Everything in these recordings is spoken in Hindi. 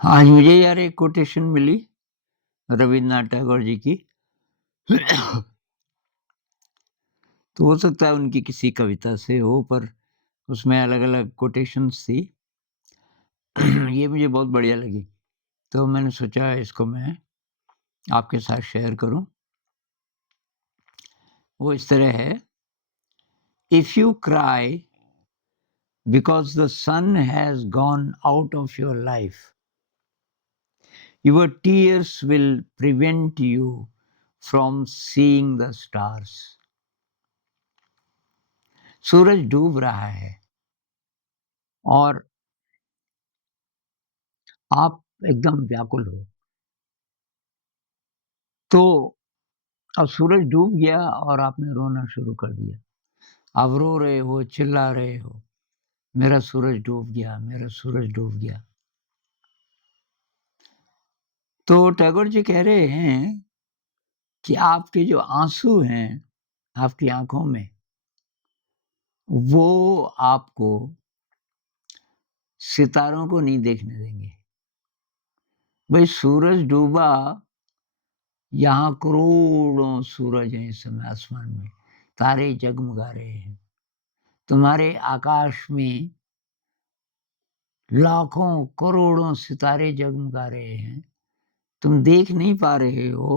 आज मुझे यार एक कोटेशन मिली रविन्द्रनाथ टैगोर जी की। तो हो सकता है उनकी किसी कविता से हो, पर उसमें अलग-अलग कोटेशंस थी। ये मुझे बहुत बढ़िया लगी, तो मैंने सोचा इसको मैं आपके साथ शेयर करूँ। वो इस तरह है, if you cry because the sun has gone out of your life, your tears will prevent you from seeing the stars. सूरज डूब रहा है और आप एकदम व्याकुल हो। तो अब सूरज डूब गया और आपने रोना शुरू कर दिया। आप रो रहे हो, चिल्ला रहे हो, मेरा सूरज डूब गया, मेरा सूरज डूब गया। तो टैगोर जी कह रहे हैं कि आपके जो आँसू हैं, आपकी आँखों में, वो आपको सितारों को नहीं देखने देंगे। भई सूरज डूबा, यहाँ करोड़ों सूरज हैं इस समय आसमान में, तारे जगमगा रहे हैं। तुम्हारे आकाश में लाखों करोड़ों सितारे जगमगा रहे हैं, तुम देख नहीं पा रहे हो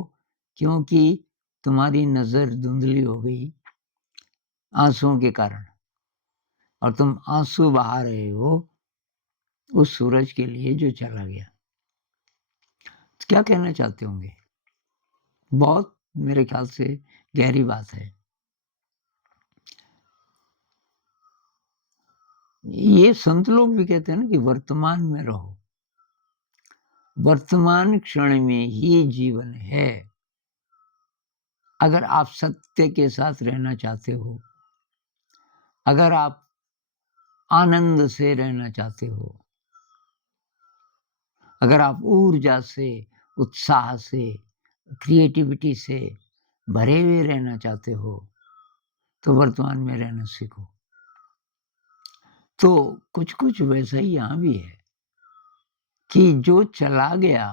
क्योंकि तुम्हारी नज़र धुंधली हो गई आँसुओं के कारण, और तुम आँसू बहा रहे हो उस सूरज के लिए जो चला गया। तो क्या कहना चाहते होंगे? बहुत मेरे ख्याल से गहरी बात है। ये संत लोग भी कहते हैं ना कि वर्तमान में रहो। वर्तमान क्षण में ही जीवन है। अगर आप सत्य के साथ रहना चाहते हो, अगर आप आनंद से रहना चाहते हो, अगर आप ऊर्जा से, उत्साह से, क्रिएटिविटी से भरे हुए रहना चाहते हो, तो वर्तमान में रहना सीखो। तो कुछ-कुछ वैसा ही यहाँ भी है कि जो चला गया,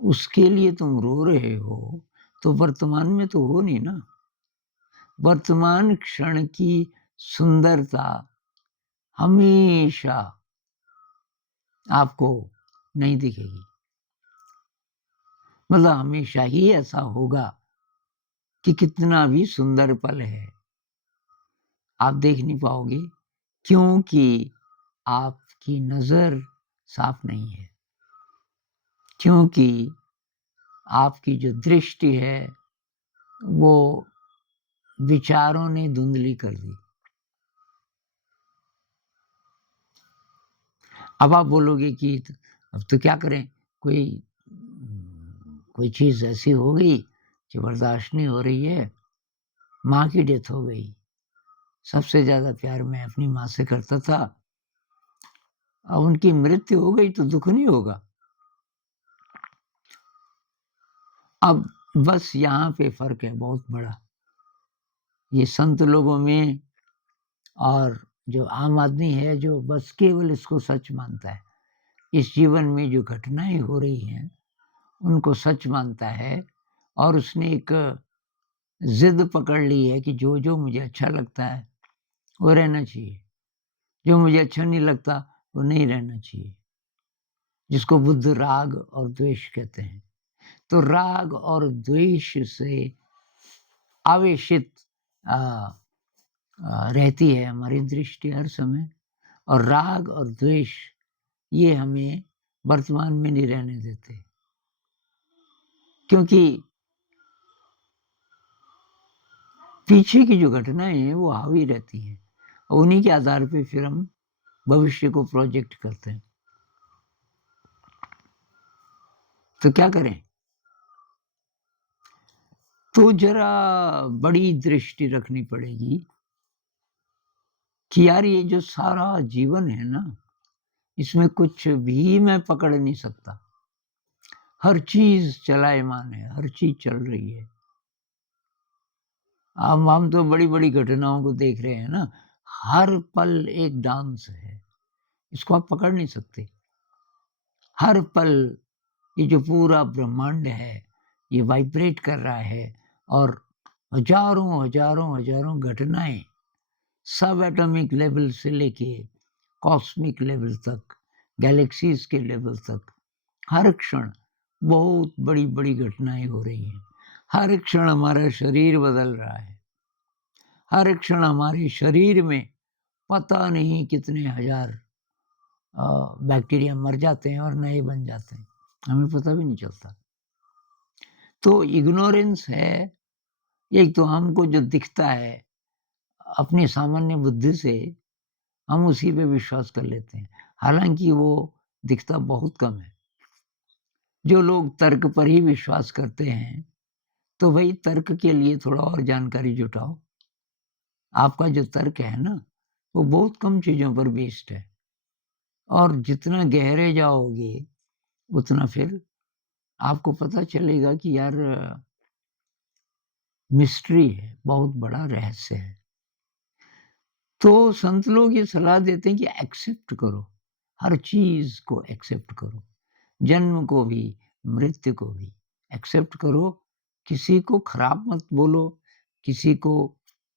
उसके लिए तुम रो रहे हो, तो वर्तमान में तो हो नहीं ना। वर्तमान क्षण की सुंदरता हमेशा आपको नहीं दिखेगी। मतलब हमेशा ही ऐसा होगा कि कितना भी सुंदर पल है, आप देख नहीं पाओगे क्योंकि आपकी नज़र साफ नहीं है। क्योंकि आपकी जो दृष्टि है, वो विचारों ने धुंधली कर दी। अब आप बोलोगे कि अब तो क्या करें? कोई चीज़ ऐसी हो गई कि बर्दाश्त नहीं हो रही है, माँ की डेथ हो गई। सबसे ज़्यादा प्यार मैं अपनी माँ से करता था, अब उनकी मृत्यु हो गई तो दुःख नहीं होगा। अब बस यहाँ पे फ़र्क है बहुत बड़ा। ये संत लोगों में और जो आम आदमी है, जो बस केवल इसको सच मानता है। इस जीवन में जो घटनाएँ हो रही हैं, उनको सच मानता है और उसने एक ज़िद पकड़ ली है कि जो मुझे अच्छा लगता है, वो रहना चाहिए। जो मुझे अच्छा नहीं लगता, वो नहीं रहना चाहिए। जिसको बुद्ध राग और द्वेष कहते हैं। तो राग और द्वेष से आवेशित अ रहती है हमारी दृष्टि हर समय, और राग और द्वेष ये हमें वर्तमान में नहीं रहने देते। क्योंकि पीछे की जो घटनाएँ हैं वो हावी रहती हैं, और उन्हीं के आधार पे फिर हम भविष्य को प्रोजेक्ट करते हैं। तो क्या करें? तो ज़रा बड़ी दृष्टि रखनी पड़ेगी कि यार ये जो सारा जीवन है ना, इसमें कुछ भी मैं पकड़ नहीं सकता। हर चीज़ चलायमान है, हर चीज़ चल रही है। हम तो बड़ी-बड़ी घटनाओं को देख रहे हैं ना, हर पल एक डांस है, इसको आप पकड़ नहीं सकते। हर पल ये जो पूरा ब्रह्मांड है, ये वाइब्रेट कर रहा है और हज़ारों घटनाएँ सब एटॉमिक लेवल से लेके कॉस्मिक लेवल तक, गैलेक्सीज़ के लेवल तक, हर क्षण बहुत बड़ी-बड़ी घटनाएँ हो रही हैं। हर क्षण हमारा शरीर बदल रहा है। हर क्षण हमारे शरीर में पता नहीं कितने हज़ार बैक्टीरिया मर जाते हैं और नए बन जाते हैं। हमें पता भी नहीं चलता। तो इग्नोरेंस है, एक तो हमको जो दिखता है, अपनी सामान्य बुद्धि से हम उसी पे विश्वास कर लेते हैं। हालाँकि वो दिखता बहुत कम है। जो लोग तर्क पर ही विश्वास करते हैं, तो भई तर्क के लिए थोड़ा और जानकारी जुटाओ। आपका जो तर्क है ना, वो बहुत कम चीज़ों पर बेस्ड है और जितना गहरे जाओगे, उतना फिर आपको पता चलेगा कि यार मिस्ट्री है, बहुत बड़ा रहस्य है। तो संत लोग ये सलाह देते हैं कि एक्सेप्ट करो, हर चीज़ को एक्सेप्ट करो। जन्म को भी, मृत्यु को भी एक्सेप्ट करो। किसी को खराब मत बोलो, किसी को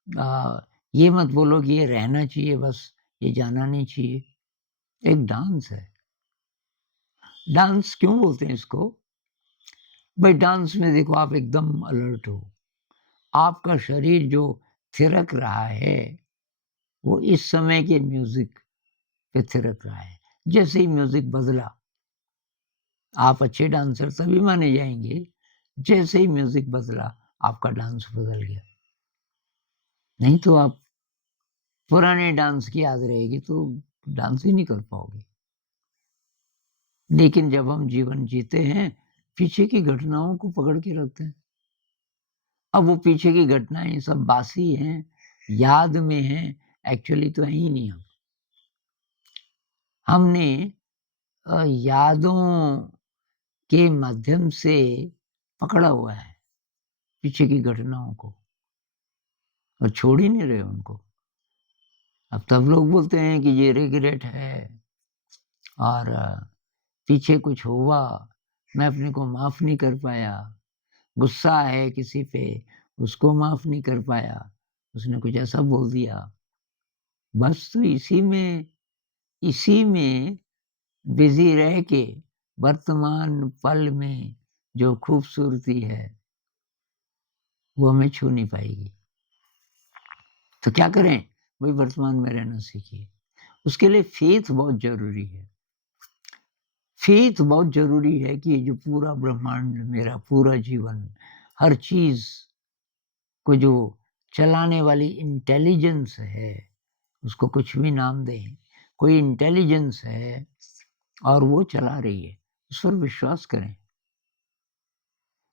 अ, ये मत बोलो कि ये रहना चाहिए बस, ये जाना नहीं चाहिए। एक डांस है। डांस क्यों बोलते हैं इसको? भाई डांस में देखो आप एकदम अलर्ट हो। आपका शरीर जो थिरक रहा है, वो इस समय के म्यूज़िक पे थिरक रहा है। जैसे ही म्यूज़िक बदला, आप अच्छे डांसर तभी माने जाएँगे, जैसे ही म्यूज़िक बदला, आपका डांस बदल गया। नहीं तो आप पुराने डांस की याद रहेगी तो डांस ही नहीं कर पाओगे। लेकिन जब हम जीवन जीते हैं, पीछे की घटनाओं को पकड़ के रखते हैं। अब वो पीछे की घटनाएँ सब बासी हैं, याद में हैं, एक्चुअली तो हैं ही नहीं हम। हमने यादों के माध्यम से पकड़ा हुआ है पीछे की घटनाओं को और छोड़ ही नहीं रहे उनको। अब तब लोग बोलते हैं कि ये रिग्रेट है और पीछे कुछ हुआ, मैं अपने को माफ़ नहीं कर पाया। गुस्सा है किसी पे, उसको माफ़ नहीं कर पाया, उसने कुछ ऐसा बोल दिया। बस तो इसी में बिज़ी रह के वर्तमान पल में जो खूबसूरती है, वो हमें छू नहीं पाएगी। तो क्या करें? वही वर्तमान में रहना सीखिए। उसके लिए फ़ेथ बहुत ज़रूरी है। फ़ेथ बहुत ज़रूरी है कि ये जो पूरा ब्रह्मांड, मेरा पूरा जीवन, हर चीज़ को जो चलाने वाली इंटेलिजेंस है, उसको कुछ भी नाम दें, कोई इंटेलिजेंस है और वो चला रही है, उस पर विश्वास करें।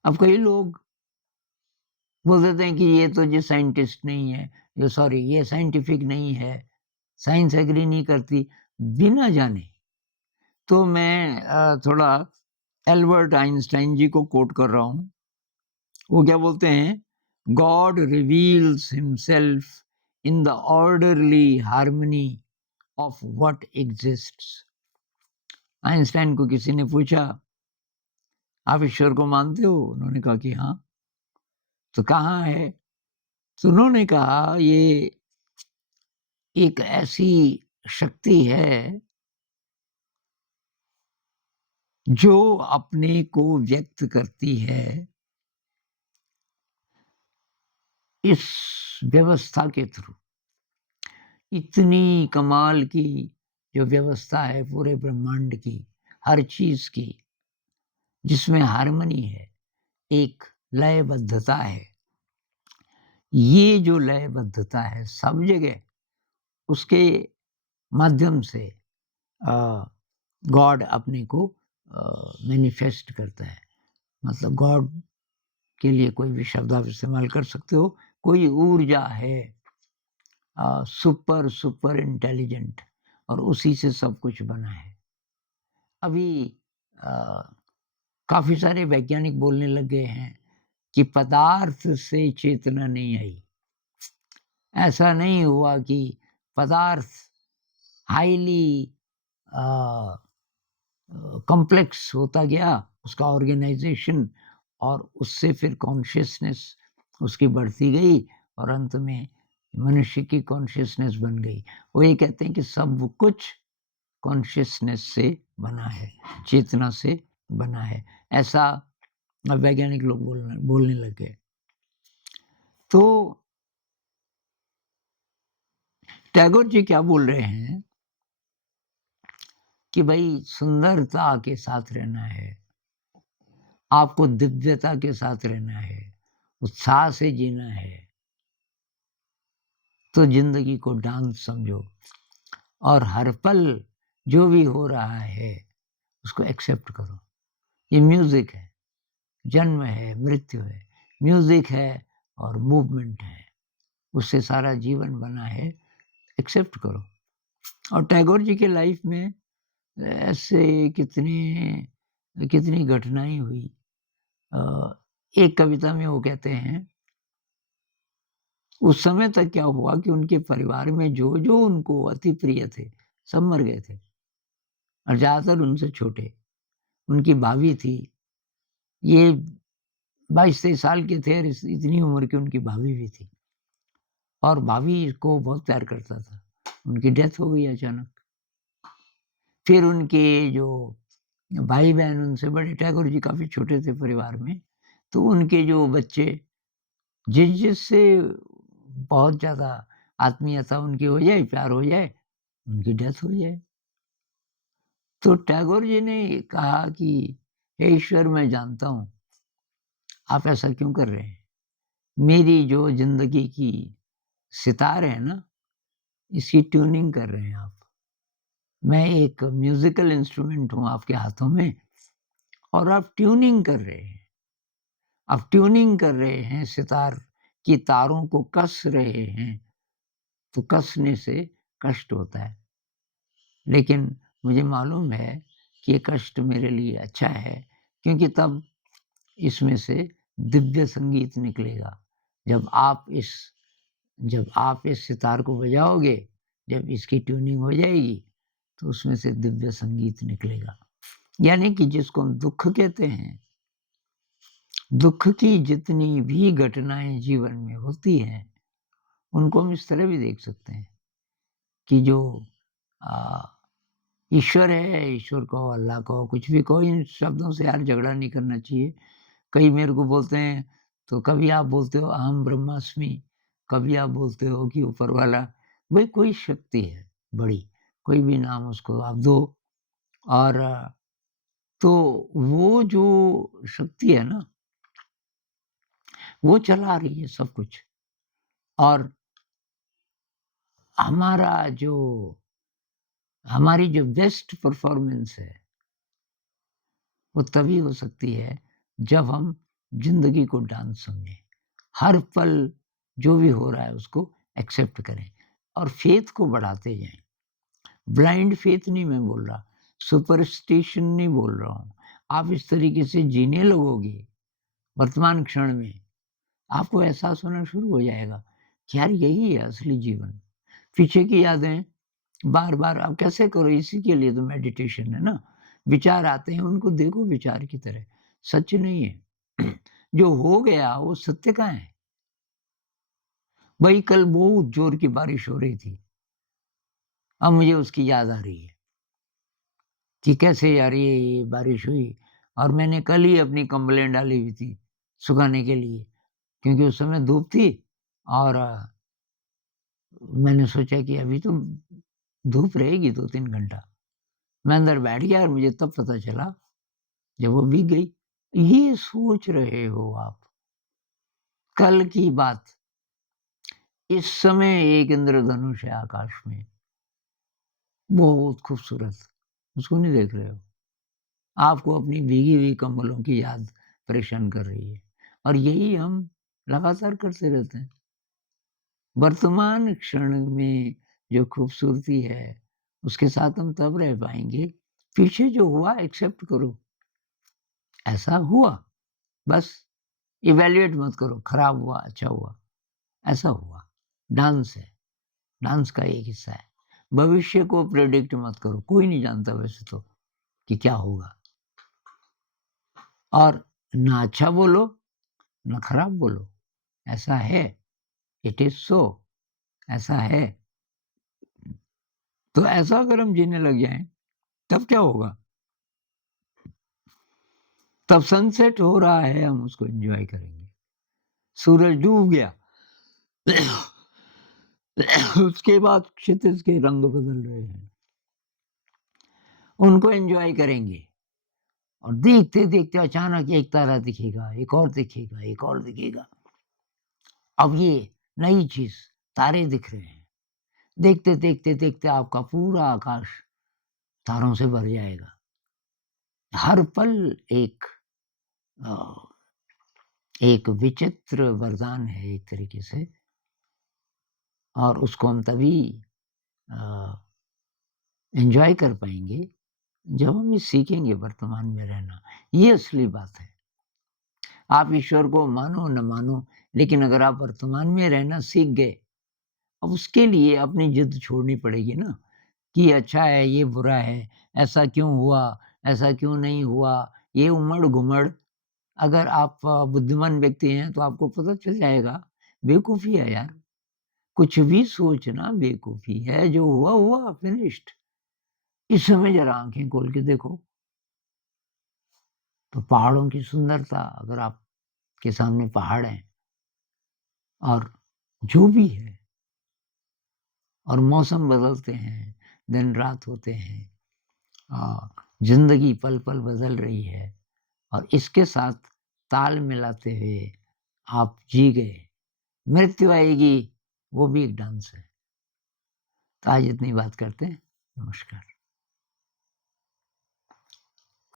अब कई लोग बोल देते हैं कि ये तो जी साइंटिस्ट नहीं है, ये साइंटिफिक नहीं है, साइंस एग्री नहीं करती, बिना जाने। तो मैं थोड़ा एल्बर्ट आइंस्टाइन जी को कोट कर रहा हूँ। वो क्या बोलते हैं? God reveals himself in the orderly harmony of what exists. Einstein को किसी ने पूछा, आप ईश्वर को मानते हो? उन्होंने कहा कि हाँ। तो कहाँ है? तो उन्होंने कहा ये एक ऐसी शक्ति है जो अपने को व्यक्त करती है इस व्यवस्था के थ्रू। इतनी कमाल की जो व्यवस्था है पूरे ब्रह्मांड की, हर चीज़ की, जिसमें हार्मनी है, एक लयबद्धता है। ये जो लयबद्धता है सब जगह, उसके माध्यम से अ, गॉड अपने को मैनिफेस्ट करता है। मतलब गॉड के लिए कोई भी शब्द आप इस्तेमाल कर सकते हो। कोई ऊर्जा है सुपर इंटेलिजेंट और उसी से सब कुछ बना है। अभी अ, काफ़ी सारे वैज्ञानिक बोलने लग गए हैं कि पदार्थ से चेतना नहीं आई। ऐसा नहीं हुआ कि पदार्थ हाइली कॉम्प्लेक्स होता गया उसका ऑर्गेनाइजेशन, और उससे फिर कॉन्शियसनेस उसकी बढ़ती गई, और अंत में मनुष्य की कॉन्शियसनेस बन गई। वो ये कहते हैं कि सब कुछ कॉन्शियसनेस से बना है, चेतना से बना है। ऐसा वैज्ञानिक लोग बोलने लग गए। तो टैगोर जी क्या बोल रहे हैं कि भाई सुंदरता के साथ रहना है, आपको दिव्यता के साथ रहना है, उत्साह से जीना है, तो जिंदगी को डांस समझो, और हर पल जो भी हो रहा है उसको एक्सेप्ट करो। ये म्यूजिक है, जन्म है, मृत्यु है, म्यूजिक है और मूवमेंट है, उससे सारा जीवन बना है, एक्सेप्ट करो। और टैगोर जी के लाइफ में ऐसे कितनी घटनाएं हुई। एक कविता में वो कहते हैं, उस समय तक क्या हुआ कि उनके परिवार में जो जो उनको अति प्रिय थे सब मर गए थे, और ज्यादातर उनसे छोटे। उनकी भाभी थी, ये 22-23 साल के थे, और इतनी उम्र की उनकी भाभी भी थी, और भाभी को बहुत प्यार करता था। उनकी डेथ हो गई अचानक। फिर उनके जो भाई बहन उनसे बड़े, टैगोर जी काफी छोटे थे परिवार में, तो उनके जो बच्चे जिससे बहुत ज्यादा आत्मीयता उनकी हो जाए, प्यार हो जाए, उनकी डेथ हो जाए। तो टैगोर जी ने कहा कि हे ईश्वर, मैं जानता हूं आप ऐसा क्यों कर रहे हैं। मेरी जो जिंदगी की सितार है ना, इसकी ट्यूनिंग कर रहे हैं आप। मैं एक म्यूजिकल इंस्ट्रूमेंट हूं आपके हाथों में, और आप ट्यूनिंग कर रहे हैं। आप ट्यूनिंग कर रहे हैं, सितार की तारों को कस रहे हैं, तो कसने से कष्ट होता है, लेकिन मुझे मालूम है कि ये कष्ट मेरे लिए अच्छा है, क्योंकि तब इसमें से दिव्य संगीत निकलेगा। जब आप इस जब आप इस सितार को बजाओगे, जब इसकी ट्यूनिंग हो जाएगी, तो उसमें से दिव्य संगीत निकलेगा। यानी कि जिसको हम दुख कहते हैं, दुख की जितनी भी घटनाएं जीवन में होती हैं, उनको हम इस तरह भी देख सकते हैं कि जो आ, ईश्वर है, ईश्वर कहो, अल्लाह कहो, कुछ भी कहो, इन शब्दों से यार झगड़ा नहीं करना चाहिए। कई मेरे को बोलते हैं, तो कभी आप बोलते हो अहम ब्रह्मास्मि, कभी आप बोलते हो कि ऊपर वाला। भाई कोई शक्ति है बड़ी, कोई भी नाम उसको आप दो, और तो वो जो शक्ति है ना, वो चला रही है सब कुछ। और हमारा जो हमारी जो बेस्ट परफॉर्मेंस है, वो तभी हो सकती है जब हम जिंदगी को डांस समझें, हर पल जो भी हो रहा है उसको एक्सेप्ट करें, और फेथ को बढ़ाते जाएं। ब्लाइंड फेथ नहीं मैं बोल रहा, सुपरस्टिशन नहीं बोल रहा हूं। आप इस तरीके से जीने लगोगे वर्तमान क्षण में, आपको एहसास होना शुरू हो जाएगा कि यार यही है असली जीवन। पीछे की यादें बार बार आप कैसे करो, इसी के लिए तो मेडिटेशन है ना। विचार आते हैं, उनको देखो विचार की तरह, सच नहीं है। जो हो गया वो सत्य का है। भाई कल बहुत जोर की बारिश हो रही थी, अब मुझे उसकी याद आ रही है कि कैसे यार ये बारिश हुई, और मैंने कल ही अपनी कंबलें डाली हुई थी सुखाने के लिए, क्योंकि उस समय धूप थी, और मैंने सोचा कि अभी तो धूप रहेगी 2-3 घंटा। मैं अंदर बैठ गया, और मुझे तब पता चला जब वो भीग गई। ये सोच रहे हो आप, कल की बात, इस समय एक इंद्रधनुष है आकाश में, बहुत खूबसूरत, उसको नहीं देख रहे हो। आपको अपनी भीगी हुई कंबलों की याद परेशान कर रही है, और यही हम लगातार करते रहते हैं। वर्तमान क्षण में जो खूबसूरती है, उसके साथ हम तब रह पाएंगे, पीछे जो हुआ एक्सेप्ट करो, ऐसा हुआ, बस इवैल्यूएट मत करो, खराब हुआ, अच्छा हुआ, ऐसा हुआ। डांस है, डांस का एक हिस्सा है। भविष्य को प्रेडिक्ट मत करो, कोई नहीं जानता वैसे तो। कि क्या होगा। और ना अच्छा बोलो, ना खराब बोलो, ऐसा है, इट इज़ सो, ऐसा है। तो ऐसा अगर हम जीने लग जाएँ, तब क्या होगा? तब सनसेट हो रहा है, हम उसको एन्जॉय करेंगे। सूरज डूब गया, उसके बाद क्षितिज के रंग बदल रहे हैं, उनको एन्जॉय करेंगे। और देखते-देखते अचानक एक तारा दिखेगा, एक और दिखेगा, एक और दिखेगा। अब ये नई चीज़, तारे दिख रहे हैं। देखते-देखते आपका पूरा आकाश तारों से भर जाएगा। हर पल एक अ, एक विचित्र वरदान है एक तरीके से, और उसको हम तभी अ, एन्जॉय कर पाएँगे जब हम ये सीखेंगे वर्तमान में रहना। ये असली बात है। आप ईश्वर को मानो न मानो, लेकिन अगर आप वर्तमान में रहना सीख गए, अब उसके लिए अपनी ज़िद छोड़नी पड़ेगी ना, कि ये अच्छा है, ये बुरा है, ऐसा क्यों हुआ, ऐसा क्यों नहीं हुआ, ये उमड़-घुमड़। अगर आप बुद्धिमान व्यक्ति हैं तो आपको पता चल जाएगा, बेवकूफ़ी है यार, कुछ भी सोचना बेवकूफ़ी है, जो हुआ, हुआ, फिनिश्ड। इस समय ज़रा आँखें खोल के देखो, तो पहाड़ों की सुंदरता, अगर आपके सामने पहाड़ हैं और जो भी है, और मौसम बदलते हैं, दिन-रात होते हैं, ज़िंदगी पल-पल बदल रही है, और इसके साथ ताल मिलाते हुए आप जी गए। मृत्यु आएगी, वो भी एक डांस है। तो आज इतनी बात करते हैं। नमस्कार।